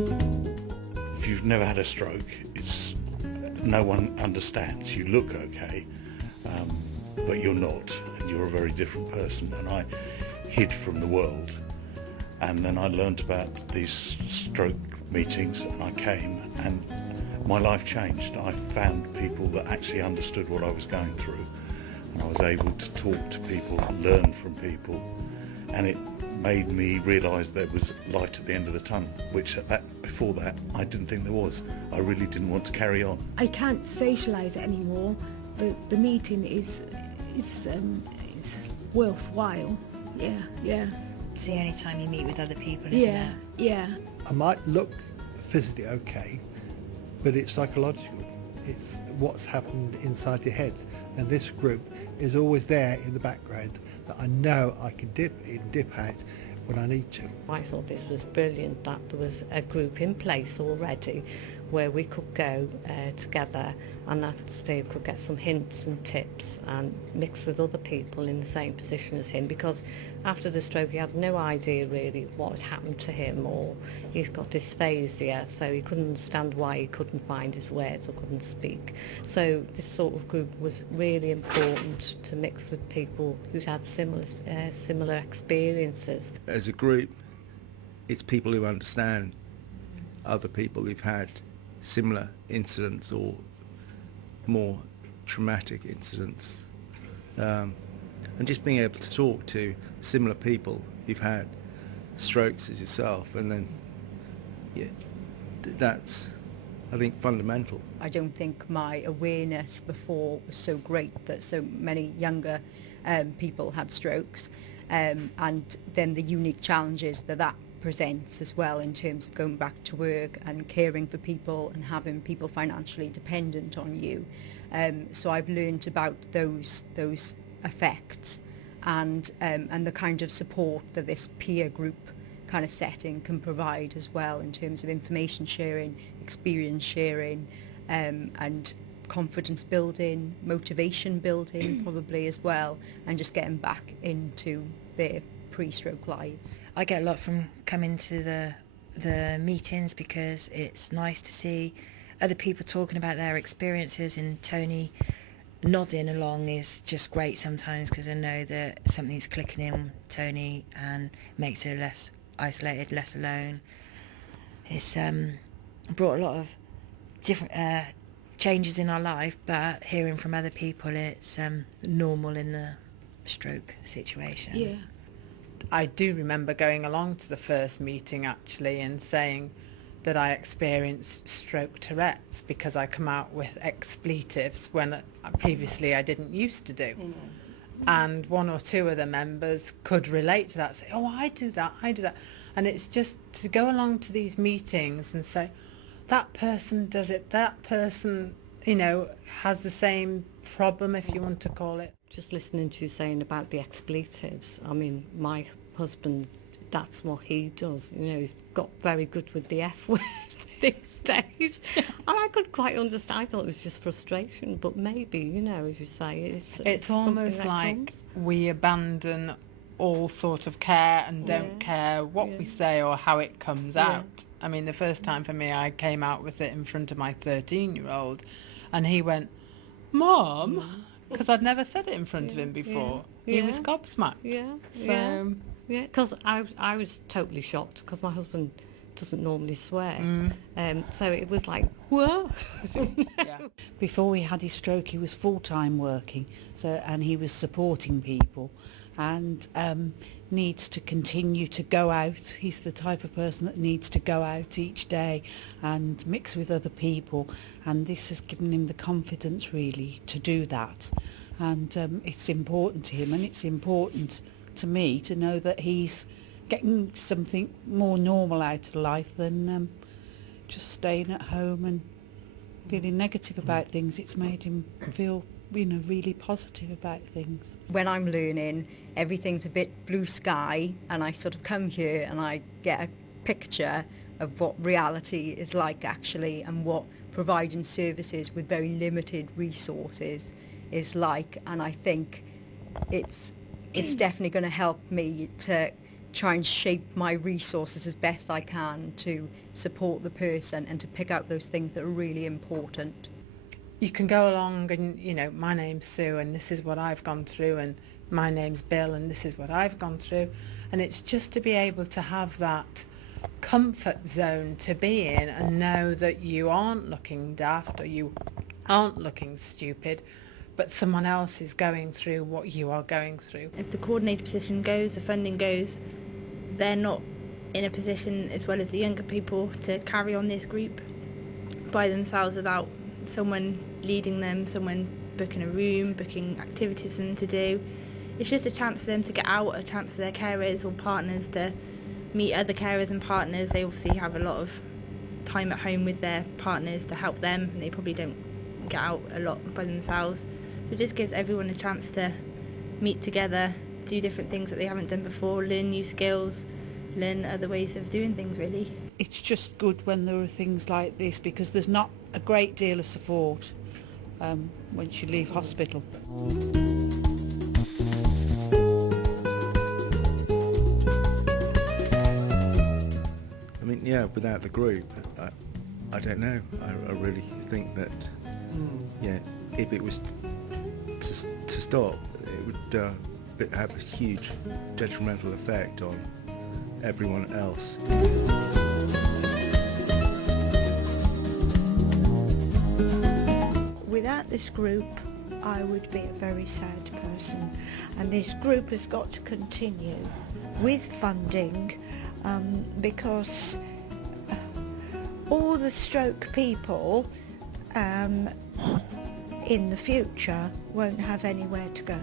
If you've never had a stroke, no one understands. You look okay, but you're not, and you're a very different person. And I hid from the world, and then I learnt about these stroke meetings, and I came, and my life changed. I found people that actually understood what I was going through, and I was able to talk to people, learn from people, and it made me realise there was light at the end of the tunnel, which before that I didn't think there was. I really didn't want to carry on. I can't socialise anymore, but the meeting is worthwhile. Yeah. It's the only time you meet with other people, isn't it? Yeah. I might look physically okay, but it's psychological. It's what's happened inside your head. And this group is always there in the background that I know I can dip out when I need to. I thought this was brilliant that there was a group in place already where we could go together, and that Steve could get some hints and tips and mix with other people in the same position as him, because after the stroke he had no idea really what had happened to him, or he's got dysphasia, so he couldn't understand why he couldn't find his words or couldn't speak. So this sort of group was really important to mix with people who'd had similar experiences. As a group, it's people who understand other people who've had similar incidents or more traumatic incidents, and just being able to talk to similar people who've had strokes as yourself, and then that's, I think, fundamental. I don't think my awareness before was so great that so many younger people had strokes, and then the unique challenges that presents as well in terms of going back to work and caring for people and having people financially dependent on you. So I've learned about those effects and the kind of support that this peer group kind of setting can provide as well, in terms of information sharing, experience sharing, and confidence building, motivation building probably as well, and just getting back into their pre-stroke lives. I get a lot from coming to the meetings because it's nice to see other people talking about their experiences, and Tony nodding along is just great sometimes, because I know that something's clicking in Tony and makes her less isolated, less alone. It's brought a lot of different changes in our life, but hearing from other people, it's normal in the stroke situation. Yeah. I do remember going along to the first meeting actually and saying that I experienced stroke Tourette's because I come out with expletives when previously I didn't used to do. And one or two of the members could relate to that, say, oh, I do that. And it's just to go along to these meetings and say, that person does it, that person, has the same problem, if you want to call it. Just listening to you saying about the expletives, I mean, my husband, that's what he does. He's got very good with the F word these days. And I could quite understand. I thought it was just frustration, but maybe, as you say, it's almost like we abandon all sort of care and don't care what we say or how it comes out. I mean, the first time for me, I came out with it in front of my 13-year-old, and he went, Mom, because I'd never said it in front of him before. He was gobsmacked. So because I was totally shocked, because my husband doesn't normally swear. So it was like, whoa. Before he had his stroke, he was full-time working, and he was supporting people, and needs to continue to go out. He's the type of person that needs to go out each day and mix with other people, and this has given him the confidence really to do that. And it's important to him, and it's important to me to know that he's getting something more normal out of life than just staying at home and feeling negative about things. It's made him feel really positive about things. When I'm learning, everything's a bit blue sky, and I sort of come here and I get a picture of what reality is like actually, and what providing services with very limited resources is like. And I think it's definitely going to help me to try and shape my resources as best I can to support the person and to pick out those things that are really important. You can go along and, you know, my name's Sue and this is what I've gone through, and my name's Bill and this is what I've gone through. And it's just to be able to have that comfort zone to be in and know that you aren't looking daft or you aren't looking stupid, but someone else is going through what you are going through. If the coordinator position goes, the funding goes, they're not in a position, as well as the younger people, to carry on this group by themselves without someone leading them, someone booking a room, booking activities for them to do. It's just a chance for them to get out, a chance for their carers or partners to meet other carers and partners. They obviously have a lot of time at home with their partners to help them, and they probably don't get out a lot by themselves. So it just gives everyone a chance to meet together, do different things that they haven't done before, learn new skills, learn other ways of doing things really. It's just good when there are things like this, because there's not a great deal of support once you leave hospital. I mean, yeah, without the group, I don't know. I really think that, yeah, if it was to stop, it would have a huge detrimental effect on everyone else. Without this group, I would be a very sad person, and this group has got to continue with funding, because all the stroke people in the future won't have anywhere to go.